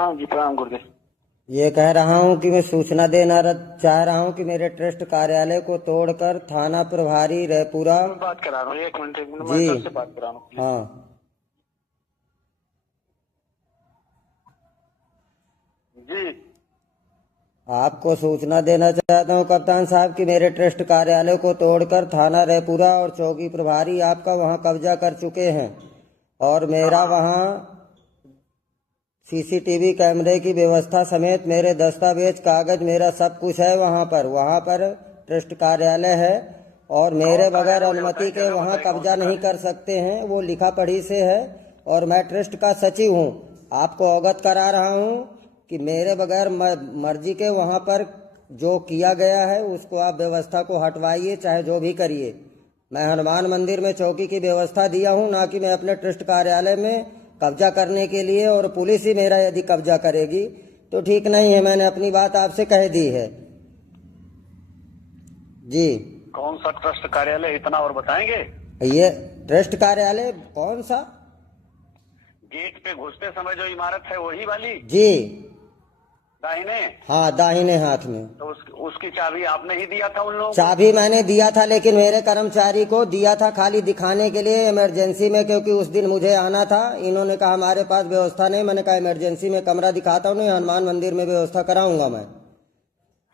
हाँ जी, प्रणाम गुरुदेव। ये कह रहा हूँ कि मैं सूचना देना चाह रहा हूँ कि मेरे ट्रस्ट कार्यालय को तोड़कर थाना प्रभारी रैपुरा। मैं बात करा रहा हूँ, एक मिनट मैं जी सर से बात करा रहा हूँ। हाँ जी आपको सूचना देना चाहता हूँ कप्तान साहब कि मेरे ट्रस्ट कार्यालय को तोड़कर थाना रैपुरा और चौकी प्रभारी आपका वहाँ कब्जा कर चुके हैं और मेरा वहाँ सीसीटीवी कैमरे की व्यवस्था समेत मेरे दस्तावेज कागज मेरा सब कुछ है वहाँ पर ट्रस्ट कार्यालय है और मेरे बगैर अनुमति के वहाँ कब्जा नहीं कर सकते हैं। वो लिखा पढ़ी से है और मैं ट्रस्ट का सचिव हूँ। आपको अवगत करा रहा हूँ कि मेरे बगैर मर्जी के वहाँ पर जो किया गया है उसको आप व्यवस्था को हटवाइए, चाहे जो भी करिए। मैं हनुमान मंदिर में चौकी की व्यवस्था दिया हूँ, ना कि मैं अपने ट्रस्ट कार्यालय में कब्जा करने के लिए। और पुलिस ही मेरा यदि कब्जा करेगी तो ठीक नहीं है। मैंने अपनी बात आपसे कह दी है। जी कौन सा ट्रस्ट कार्यालय, इतना और बताएंगे? ये ट्रस्ट कार्यालय कौन सा? गेट पे घुसते समय जो इमारत है वही वाली? जी दाहिने? हाँ, दाहिने हाथ में। तो उसकी चाबी आपने ही दिया था उन लोगों को? चाबी मैंने दिया था, लेकिन मेरे कर्मचारी को दिया था खाली दिखाने के लिए इमरजेंसी में, क्योंकि उस दिन मुझे आना था। इन्होंने कहा हमारे पास व्यवस्था नहीं। मैंने कहा इमरजेंसी में कमरा दिखाता हूँ, नहीं हनुमान मंदिर में व्यवस्था कराऊंगा मैं।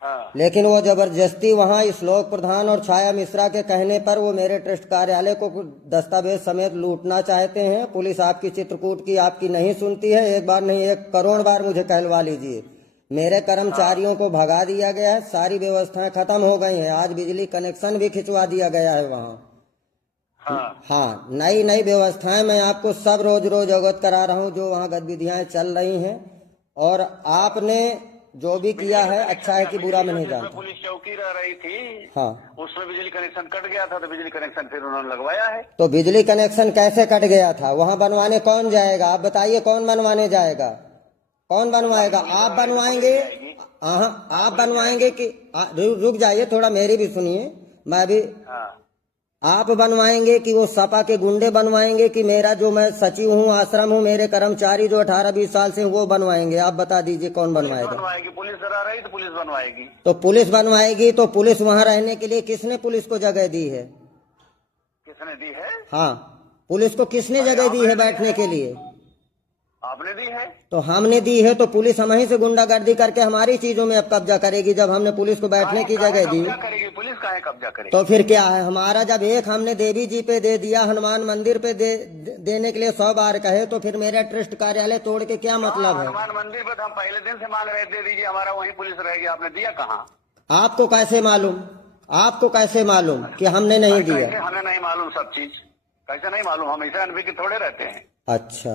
हाँ। लेकिन वो जबरदस्ती वहाँ श्लोक प्रधान और छाया मिश्रा के कहने पर वो मेरे ट्रस्ट कार्यालय को दस्तावेज समेत लूटना चाहते हैं। पुलिस आपकी चित्रकूट की आपकी नहीं सुनती है। एक बार नहीं 1 करोड़ बार मुझे कहलवा लीजिए। मेरे कर्मचारियों को भगा दिया गया है, सारी व्यवस्थाएं खत्म हो गई हैं। आज बिजली कनेक्शन भी खिंचवा दिया गया है वहाँ। हाँ, नई व्यवस्थाएं मैं आपको सब रोज अवगत करा रहा हूँ जो वहाँ गतिविधियां चल रही हैं। और आपने जो भी किया है अच्छा है कि बुरा मैं नहीं जानता। पुलिस चौकी रह रही थी, हाँ, उसमें बिजली कनेक्शन कट गया था, तो बिजली कनेक्शन फिर उन्होंने लगवाया है। तो बिजली कनेक्शन कैसे कट गया था? वहाँ बनवाने कौन जाएगा? आप बताइए, कौन बनवाने जाएगा? कौन बनवाएगा? आप बनवाएंगे? हाँ, आप बनवाएंगे कि रुक जाइए थोड़ा, मेरी भी सुनिए। मैं भी आप बनवाएंगे कि वो सपा के गुंडे बनवाएंगे कि मेरा जो मैं सचिव हूँ, आश्रम हूँ, मेरे कर्मचारी जो 18-20 साल से वो बनवाएंगे? आप बता दीजिए कौन बनवाएगा? पुलिस डरा रही तो पुलिस बनवाएगी। तो पुलिस बनवाएगी तो पुलिस वहाँ रहने के लिए किसने पुलिस को जगह दी है? किसने दी है? हाँ, पुलिस को किसने जगह दी है बैठने के लिए? आपने दी है। तो हमने दी है, तो पुलिस हम ही से गुंडागर्दी करके हमारी चीजों में अब कब्जा करेगी। जब हमने पुलिस को बैठने की जगह दी करेगी पुलिस, काहे कब्जा करेगी? तो फिर क्या है हमारा? जब एक हमने देवी जी पे दे दिया, हनुमान मंदिर पे देने के लिए 100 बार कहे, तो फिर मेरा ट्रस्ट कार्यालय तोड़ के क्या मतलब है? हनुमान मंदिर पे हम पहले दिन से मांग रहे, दे दीजिए, हमारा वही पुलिस रहेगी। आपने दिया कहाँ? आपको कैसे मालूम? आपको कैसे मालूम कि हमने नहीं दिया? हमें नहीं मालूम सब चीज। कैसे नहीं मालूम? हम ऐसे अनभिज्ञ थोड़े रहते हैं। अच्छा,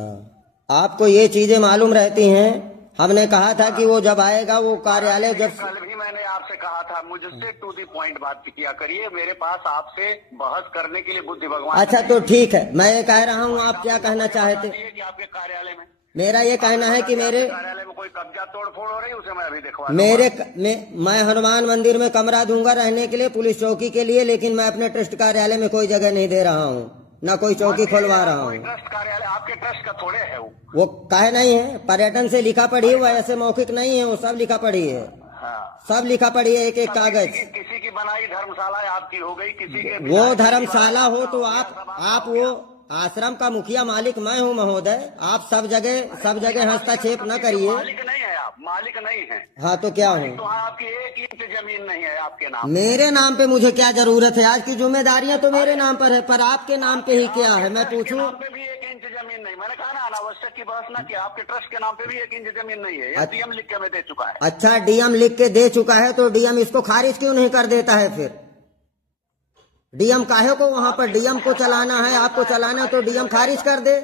आपको ये चीजें मालूम रहती हैं। हमने कहा था कि वो जब आएगा वो कार्यालय, जब कल भी मैंने आपसे कहा था मुझसे टू दी पॉइंट बात किया करिए। मेरे पास आपसे बहस करने के लिए बुद्धि भगवान। अच्छा तो ठीक है, मैं ये कह रहा हूँ, आप क्या कहना चाहते? कि आपके कार्यालय में, मेरा ये कहना है कि मेरे कार्यालय में कोई कब्जा तोड़ फोड़ हो रही, उसे मैं अभी दिखवा मैं हनुमान मंदिर में कमरा दूंगा रहने के लिए, पुलिस चौकी के लिए, लेकिन मैं अपने ट्रस्ट कार्यालय में कोई जगह नहीं दे रहा हूँ, ना कोई चौकी खोलवा रहा हूँ। ट्रस्ट कार्यालय आपके ट्रस्ट का थोड़े है वो काहे नहीं है? पर्यटन से लिखा पढ़ी, वो ऐसे मौखिक नहीं है, वो सब लिखा पढ़ी है। सब लिखा पढ़ी है, एक कागज। किसी की बनाई धर्मशाला आपकी हो गई, किसी के वो धर्मशाला हो तो आप वो आश्रम का मुखिया मालिक मैं हूँ महोदय। आप सब जगह हस्तक्षेप न करिए। मालिक नहीं है आप, मालिक नहीं है। हाँ तो क्या हूँ? तो आपकी 1 इंच जमीन नहीं है आपके नाम। मेरे नाम पे मुझे क्या जरूरत है? आज की जिम्मेदारियां तो मेरे नाम पर है, पर आपके नाम पे ही क्या है? मैं पूछूं? पे भी 1 इंच जमीन नहीं। मैंने कहा ना, अनावश्यक की बहस न किया। आपके ट्रस्ट के नाम पे भी 1 इंच जमीन नहीं है। डीएम लिख के हमें दे चुका है। अच्छा, डीएम लिख के दे चुका है, तो डीएम इसको खारिज क्यों नहीं कर देता है? फिर डीएम काहे को वहां पर? डीएम को चलाना है, आपको चलाना, तो डीएम खारिज कर दे।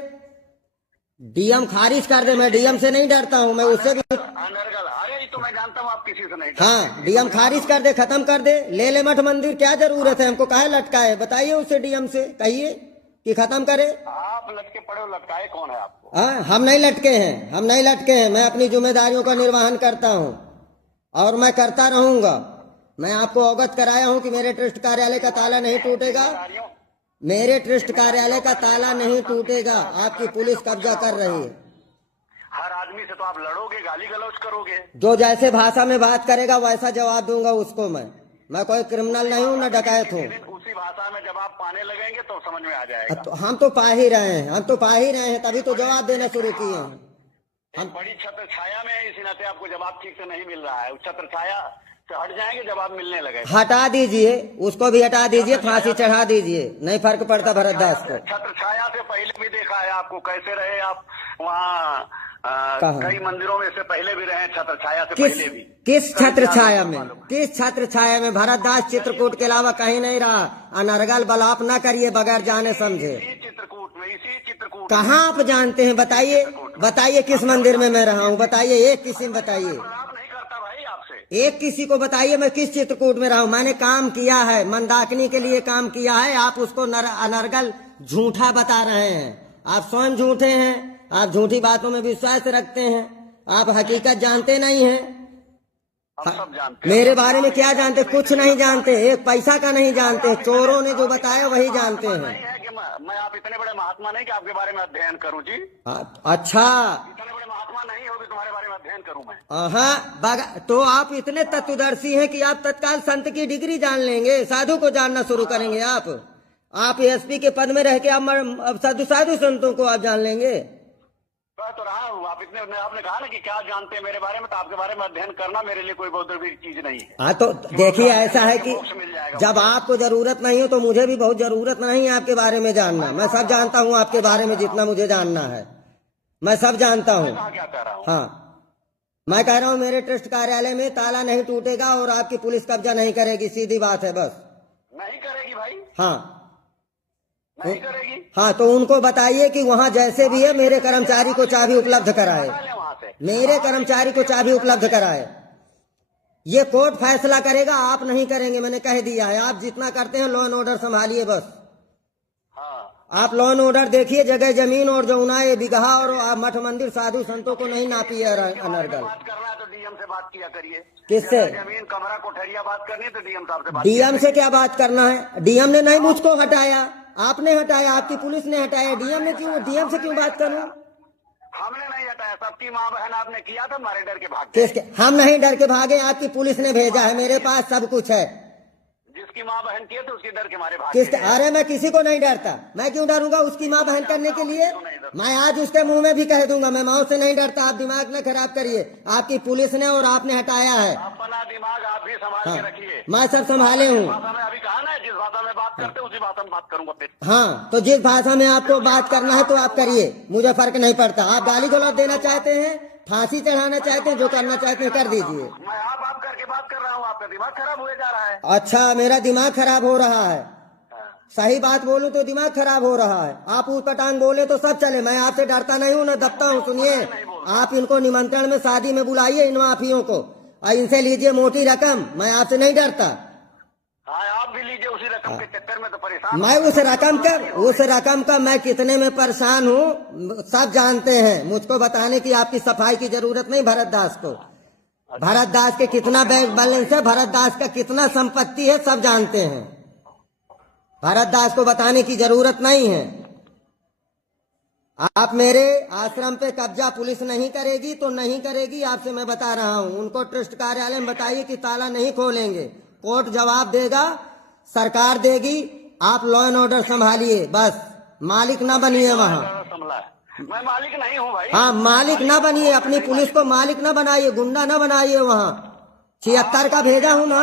डीएम खारिज कर दे। मैं डीएम से नहीं डरता हूँ, मैं उससे भी। अरे तो मैं जानता हूँ आप किसी से नहीं। हाँ, डीएम खारिज कर दे, खत्म कर दे। ले मठ मंदिर क्या जरूरत है? हमको काहे लटकाए? बताइए उससे, डीएम से कहिए कि खत्म करे। आप लटके पड़े हो, लटकाए कौन है आपको? हाँ, हम नहीं लटके हैं, हम नहीं लटके हैं। मैं अपनी जिम्मेदारियों का निर्वहन करता हूँ और मैं करता रहूंगा। मैं आपको अवगत कराया हूँ कि मेरे ट्रस्ट कार्यालय का ताला नहीं टूटेगा। मेरे ट्रस्ट कार्यालय का ताला नहीं टूटेगा। आपकी पुलिस कब्जा कर रही है। हर आदमी आदमी से तो आप लड़ोगे, गाली गलौज करोगे। जो जैसे भाषा में बात करेगा वैसा जवाब दूंगा उसको। मैं कोई क्रिमिनल नहीं हूँ, न डकैत हूँ। उसी भाषा में जब आप पाने लगेंगे तो समझ में आ जाएगा। तो हम तो पा ही रहे हैं, तभी तो जवाब देना शुरू किए हैं हम। बड़ी छत्र छाया में है, इसी नाते आपको जवाब ठीक से नहीं मिल रहा है। उस छत्र छाया से हट जाएंगे, जवाब मिलने लगे। हटा दीजिए, उसको भी हटा दीजिए, फांसी चढ़ा दीजिए, नहीं फर्क पड़ता भरत दास को। छत्र छाया से पहले भी देखा है आपको, कैसे रहे आप वहाँ कई मंदिरों में से पहले भी रहे, छत्र छाया से पहले भी। किस छत्र छाया में भरत दास चित्रकूट के अलावा कहीं नहीं रहा। अनर्गल बलाप न करिए बगैर जाने समझे। इसी चित्रकूट कहाँ आप जानते हैं? बताइए किस मंदिर में मैं रहा हूँ, बताइए, एक किसी में बताइए, नहीं करता भाई आपसे। एक किसी को बताइए मैं किस चित्रकूट में रहा हूँ। मैंने काम किया है, मंदाकिनी के लिए काम किया है। आप उसको अनर्गल झूठा बता रहे हैं। आप स्वयं झूठे हैं, आप झूठी बातों में विश्वास रखते हैं, आप हकीकत जानते नहीं हैं। हम सब जानते हैं। मेरे बारे में क्या जानते? कुछ नहीं जानते, एक पैसा का नहीं जानते। चोरों ने जो बताया वही जानते हैं। नहीं है कि मैं आप इतने बड़े महात्मा नहीं कि आपके बारे में अध्ययन करूं जी। अच्छा, इतने बड़े महात्मा नहीं हो भी तुम्हारे बारे में अध्ययन करूं मैं। हाँ, तो आप इतने तत्वदर्शी हैं कि आप तत्काल संत की डिग्री जान लेंगे, साधु को जानना शुरू करेंगे। आप एसपी के पद में रह के आप साधु संतों को आप जान लेंगे। तो रहा हूँ, आपने कहा ना कि क्या जानते हैं मेरे बारे में, तो आपके बारे में अध्ययन करना मेरे लिए कोई बहुत बड़ी चीज नहीं है। हाँ, तो देखिए ऐसा है कि जब आपको जरूरत नहीं हो तो मुझे भी बहुत जरूरत नहीं है आपके बारे में जानना। मैं सब जानता हूँ आपके बारे में, जितना मुझे जानना है मैं सब जानता हूँ। क्या कह रहा हूँ? हाँ, मैं कह रहा हूँ मेरे ट्रस्ट कार्यालय में ताला नहीं टूटेगा और आपकी पुलिस कब्जा नहीं करेगी, सीधी बात है बस। नहीं करेगी भाई। हाँ नहीं करेगी। हाँ, तो उनको बताइए कि वहाँ जैसे भी है मेरे कर्मचारी को चाबी उपलब्ध कराए, मेरे कर्मचारी को चाबी उपलब्ध कराए। ये कोर्ट फैसला करेगा, आप नहीं करेंगे, मैंने कह दिया है। आप जितना करते हैं लॉ एंड ऑर्डर संभालिए बस। आप लॉ एंड ऑर्डर देखिए, जगह जमीन और जौना ये बिगहा और मठ मंदिर साधु संतों को नहीं नापिए। अनर्गल बात करना है तो डीएम से बात किया करिए। किससे? जमीन कमरा कोठरिया बात करनी है तो डीएम साहब से बात। डीएम से क्या बात करना है? डीएम ने नहीं मुझको हटाया, आपने हटाया, आपकी पुलिस ने हटाया। डीएम से क्यों बात करूं? हमने नहीं हटाया, सबकी माँ बहन आपने किया था, हमारे डर के भाग। किसके? हम नहीं डर के भागे, आपकी पुलिस ने भेजा है, मेरे पास सब कुछ है। जिसकी माँ बहन किए तो उसके डर के मारे भाग। किसके? अरे मैं किसी को नहीं डरता, मैं क्यों डरूंगा उसकी माँ बहन करने के लिए? मैं आज उसके मुंह में भी कह दूंगा, मैं माँ से नहीं डरता। आप दिमाग न खराब करिए, आपकी पुलिस ने और आपने हटाया है। अपना दिमाग आप भी संभाल के रखिए। मैं सब संभाले हूँ। अभी कहा ना, जिस भाषा में बात करते उसी भाषा में बात करूंगा फिर। हाँ, तो जिस भाषा में आपको बात करना है तो आप करिए, मुझे फर्क नहीं पड़ता। आप गाली गलौज देना चाहते हैं, फांसी चढ़ाना चाहते हैं, जो करना चाहते हैं कर दीजिए। मैं आप करके बात कर रहा हूँ, आपका दिमाग खराब हुए जा रहा है। अच्छा, मेरा दिमाग खराब हो रहा है? सही बात बोलूं तो दिमाग खराब हो रहा है। आप ऊट पटांग बोले तो सब चले, मैं आपसे डरता नहीं हूँ, न दबता हूँ। सुनिए, आप इनको निमंत्रण में शादी में बुलाइए, इन माफियों को, और इनसे लीजिए मोटी रकम। मैं आपसे नहीं डरता। हाँ, आप भी लीजिए, उसी रकम के चक्कर में तो परेशान। मैं उस रकम का मैं कितने में परेशान हूँ सब जानते हैं। मुझको बताने की आपकी सफाई की जरूरत नहीं। भरत दास को, भरत दास के कितना बैंक बैलेंस है, भरत दास का कितना संपत्ति है, सब जानते हैं। भरत दास को बताने की जरूरत नहीं है। आप मेरे आश्रम पे कब्जा पुलिस नहीं करेगी तो नहीं करेगी, आपसे मैं बता रहा हूँ। उनको ट्रस्ट कार्यालय में बताइए कि ताला नहीं खोलेंगे, कोर्ट जवाब देगा, सरकार देगी। आप लॉ एंड ऑर्डर संभालिए बस, मालिक ना बनिए वहाँ। मैं मालिक नहीं हूँ भाई। हाँ, मालिक ना बनिए, अपनी पुलिस को मालिक ना बनाइए, गुंडा ना बनाइए वहाँ। 76 का भेजा हूँ ना।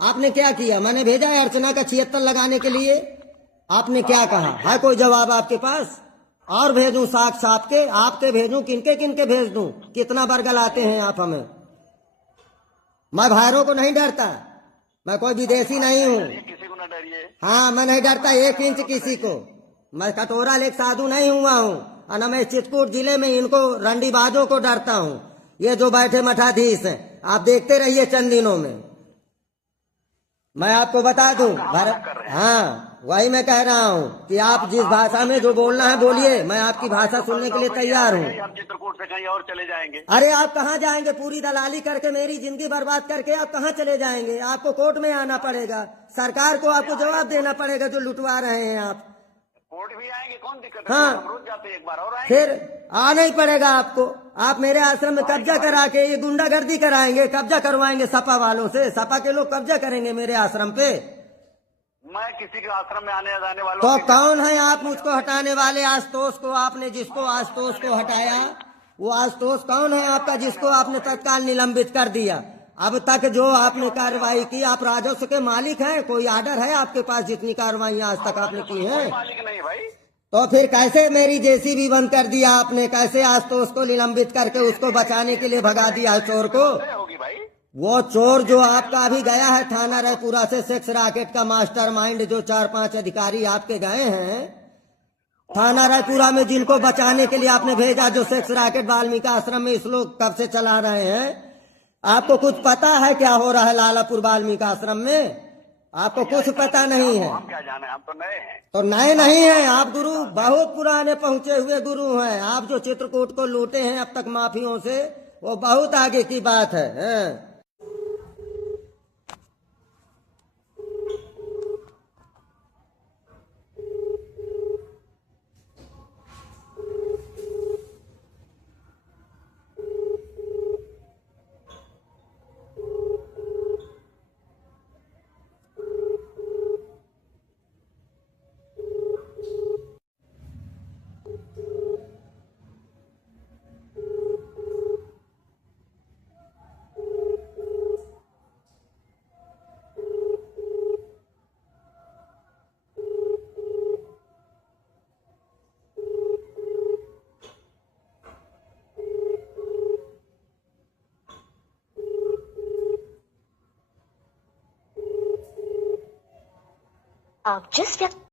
आपने क्या किया? मैंने भेजा है अर्चना का 76 लगाने के लिए। आपने क्या कहा है? कोई जवाब आपके पास? और भेजूं साक्ष आपके भेजूं, किनके भेज दूं? कितना बरगलाते हैं आप हमें। मैं भाइरों को नहीं डरता, मैं कोई विदेशी नहीं हूँ। किसी को न डरिए। हाँ, मैं नहीं डरता 1 इंच किसी को। मैं कटोरा लेक साधु नहीं हुआ हूँ, और न मैं चित्रकूट जिले में इनको रंडीबाजों को डरता हूँ। ये जो बैठे मठाधीश हैं, आप देखते रहिए चंद दिनों में। मैं आपको बता दूं, हाँ, वही मैं कह रहा हूँ कि आप जिस भाषा में जो बोलना है बोलिए, मैं आपकी भाषा सुनने के लिए तैयार हूँ। हम चित्रकूट से कहीं और चले जाएंगे। अरे आप कहाँ जाएंगे? पूरी दलाली करके मेरी जिंदगी बर्बाद करके आप कहाँ चले जाएंगे? आपको कोर्ट में आना पड़ेगा, सरकार को आपको जवाब देना पड़ेगा जो लुटवा रहे हैं आप। कोर्ट भी आएंगे, कौन दिक्कत है? हाँ। हम रोज जाते हैं, एक बार और आएंगे। फिर आना ही पड़ेगा आपको। आप मेरे आश्रम में कब्जा करा के ये गुंडागर्दी कराएंगे, कब्जा करवाएंगे सपा वालों से। सपा के लोग कब्जा करेंगे मेरे आश्रम पे। मैं किसी के आश्रम में आने जाने वालों तो की- कौन है आप मुझको हटाने वाले? आशुतोष को आपने, जिसको आशुतोष को हटाया, वो आशुतोष कौन है आपका, जिसको आपने तत्काल निलंबित कर दिया? अब तक जो आपने कार्रवाई की, आप राजस्व के मालिक हैं? कोई आर्डर है आपके पास जितनी कार्रवाई आज तक आपने की है? कोई मालिक नहीं भाई। तो फिर कैसे मेरी जेसीबी बंद कर दिया आपने? कैसे आशुतोष को निलंबित करके उसको बचाने के लिए भगा दिया चोर को? होगी भाई। वो चोर जो आपका अभी गया है थाना रायपुरा से, सेक्स रैकेट का मास्टरमाइंड, जो 4-5 अधिकारी आपके गए हैं थाना रायपुरा में, जिनको बचाने के लिए आपने भेजा, जो सेक्स रैकेट वाल्मीकि आश्रम में इस लोग कब से चला रहे हैं। आपको कुछ पता है क्या हो रहा है लालापुर वाल्मीकि आश्रम में? आपको कुछ पता नहीं है। हम क्या जाने, हम तो नए हैं। तो नए नहीं हैं आप, गुरु बहुत पुराने पहुंचे हुए गुरु हैं आप। जो चित्रकूट को लूटे हैं अब तक माफियों से, वो बहुत आगे की बात है, हैं? आप जिस व्यक्ति